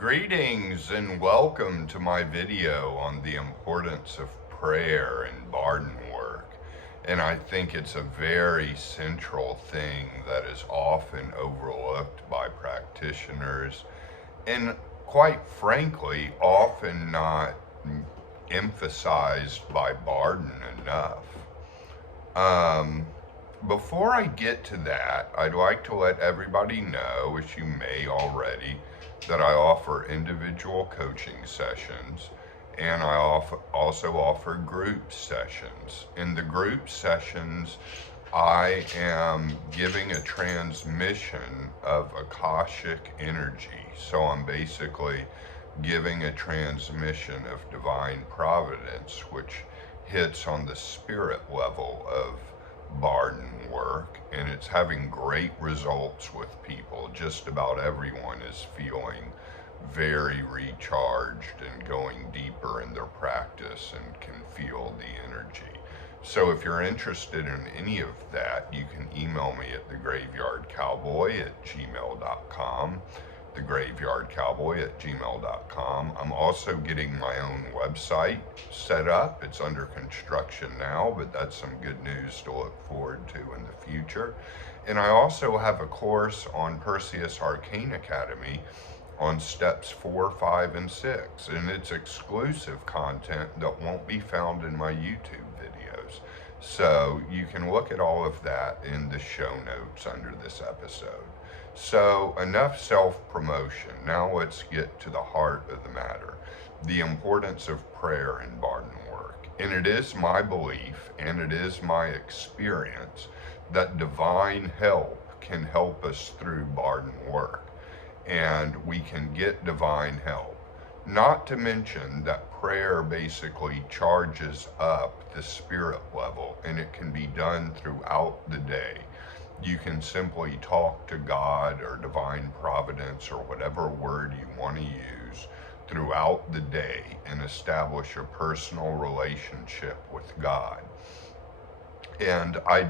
Greetings and welcome to my video on the importance of prayer in Bardon work. And I think it's a very central thing that is often overlooked by practitioners and, quite frankly, often not emphasized by Bardon enough. Um, Before I get to that, I'd like to let everybody know, as you may already, that I offer individual coaching sessions and I also offer group sessions. In the group sessions, I am giving a transmission of Akashic energy. So I'm basically giving a transmission of divine providence, which hits on the spirit level of Bardon work, and it's having great results with people. Just about everyone is feeling very recharged and going deeper in their practice and can feel the energy. So if you're interested in any of that, you can email me at thegraveyardcowboy@gmail.com, thegraveyardcowboy@gmail.com. I'm also getting my own website set up. It's under construction now, but that's some good news to look forward to in the future. And I also have a course on Perseus Arcane Academy on steps 4, 5, and 6. And it's exclusive content that won't be found in my YouTube videos. So you can look at all of that in the show notes under this episode. So enough self-promotion. Now let's get to the heart of the matter, the importance of prayer in Bardon work. And it is my belief and it is my experience that divine help can help us through Bardon work. And we can get divine help. Not to mention that prayer basically charges up the spirit level, and it can be done throughout the day. You can simply talk to God or divine providence or whatever word you want to use throughout the day and establish a personal relationship with God. And I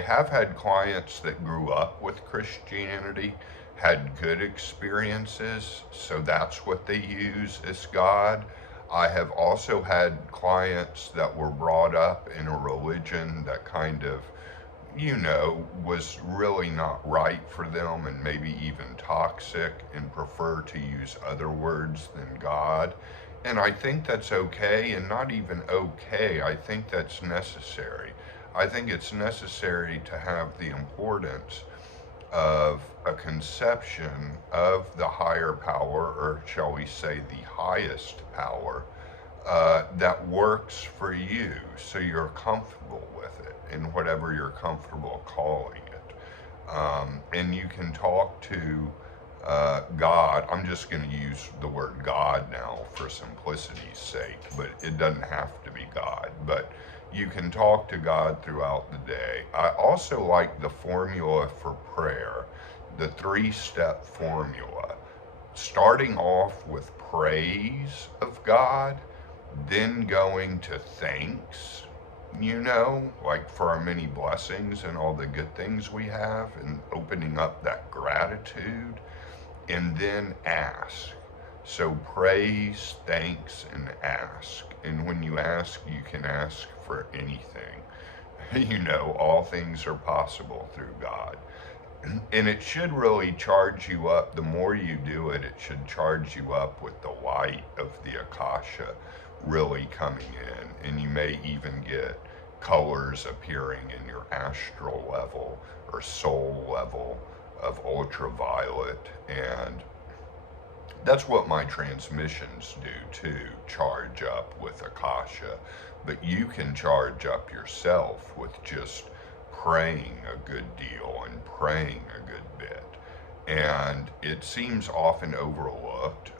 have had clients that grew up with Christianity, had good experiences, so that's what they use as God. I have also had clients that were brought up in a religion that kind of, was really not right for them and maybe even toxic and prefer to use other words than God. And I think that's okay, and not even okay, I think that's necessary. I think it's necessary to have the importance of a conception of the higher power, or shall we say the highest power, that works for you so you're comfortable with it in whatever you're comfortable calling it. And you can talk to God. I'm just going to use the word God now for simplicity's sake, but it doesn't have to be God. But you can talk to God throughout the day. I also like the formula for prayer, the 3-step formula, starting off with praise of God, then going to thanks, like for our many blessings and all the good things we have, and opening up that gratitude, and then ask. So praise, thanks, and ask. And when you ask, you can ask for anything. All things are possible through God. And it should really charge you up. The more you do it, it should charge you up with the light of the Akasha really coming in. And you may even get colors appearing in your astral level or soul level of ultraviolet. And that's what my transmissions do too, charge up with Akasha. But you can charge up yourself with just praying a good deal and praying a good bit. And it seems often overlooked.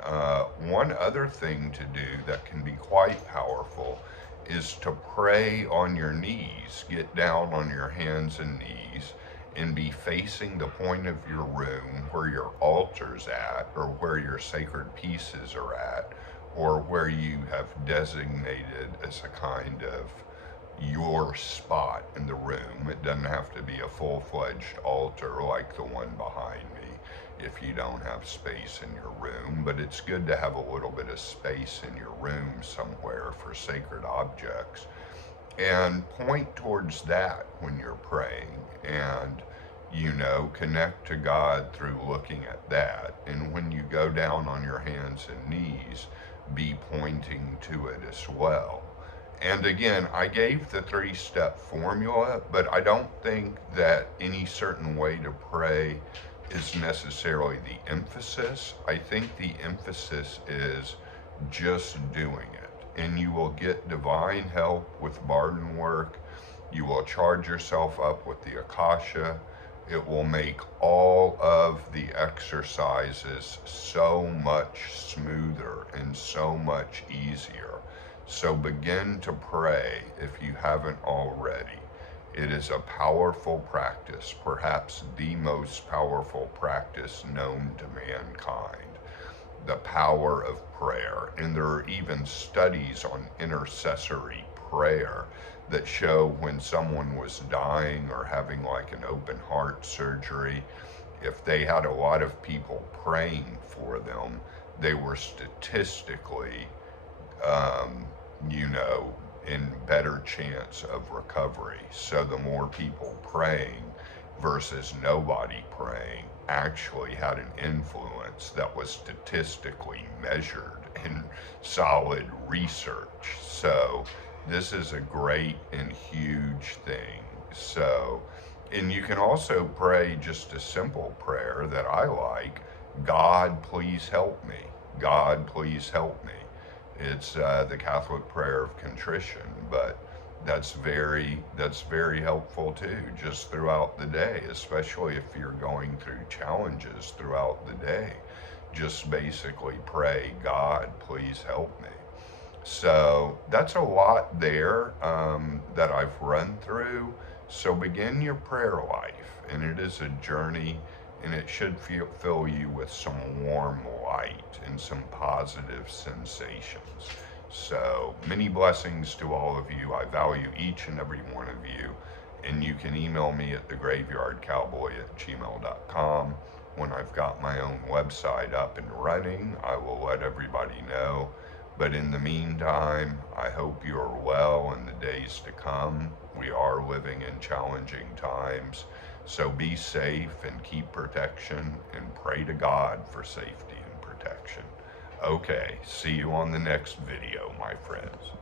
One other thing to do that can be quite powerful is to pray on your knees. Get down on your hands and knees and be facing the point of your room where your altar's at, or where your sacred pieces are at, or where you have designated as a kind of your spot in the room. It doesn't have to be a full-fledged altar like the one behind me. if you don't have space in your room, but it's good to have a little bit of space in your room somewhere for sacred objects. And point towards that when you're praying, and connect to God through looking at that. And when you go down on your hands and knees, be pointing to it as well. And again, I gave the 3-step formula, but I don't think that any certain way to pray is necessarily the emphasis. I think the emphasis is just doing it. And you will get divine help with Bardon work. You will charge yourself up with the Akasha. It will make all of the exercises so much smoother and so much easier. So begin to pray if you haven't already. It is a powerful practice, perhaps the most powerful practice known to mankind. The power of prayer. And there are even studies on intercessory prayer that show when someone was dying or having like an open heart surgery, if they had a lot of people praying for them, they were statistically, in better chance of recovery. So the more people praying versus nobody praying actually had an influence that was statistically measured in solid research. So this is a great and huge thing. So, and you can also pray just a simple prayer that I like: God, please help me. God, please help me. It's the Catholic prayer of contrition, but that's very helpful too, just throughout the day, especially if you're going through challenges throughout the day. Just basically pray, God, please help me. So that's a lot there that I've run through. So begin your prayer life, and it is a journey, and it should fill you with some warm light and some positive sensations. So many blessings to all of you. I value each and every one of you. And you can email me at thegraveyardcowboy@gmail.com. When I've got my own website up and running, I will let everybody know. But in the meantime, I hope you are well in the days to come. We are living in challenging times. So be safe and keep protection, and pray to God for safety and protection. Okay, see you on the next video, my friends.